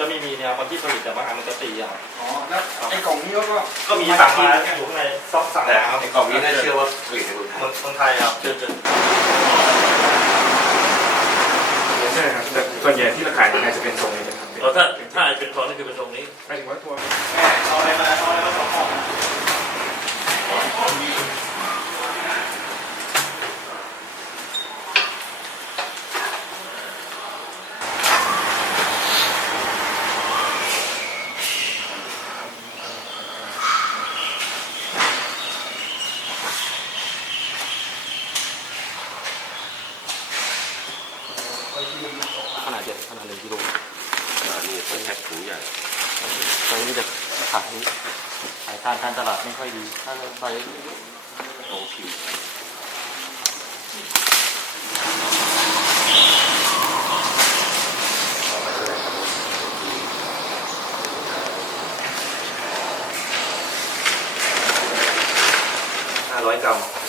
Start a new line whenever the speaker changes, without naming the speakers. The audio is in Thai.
จะไม่มีเนี่ยคนที่ผลิตแต่บางอันมันจะตีครับ
อ๋อแล้วไอ้กล่องนี้ก็
มีสั่งมาอยู่ข้างในซอกสั่งแล้ว
ไอ้กล่องนี้น่าเชื่อว่าผลิตในเมืองไทย
เมืองไทยครับเจอ
ใช่ครับแต่ส่วนใหญ่ที่เราขายในไทยจะเป็นทรงนี้นะครับ
ถ้าเป็นทองนี่คือเป็นทรงนี้
หมายถึงว่าตัว
เอาอะไรมาสองห่อขนาดใหญ่ขนาด1 กิโล
นี่เป็นแพ็คถุงใหญ่
ไซส์นี้จะขายทานตลาดไม่ค่อยดีถ้าไซส์
โอคิว500 กรัม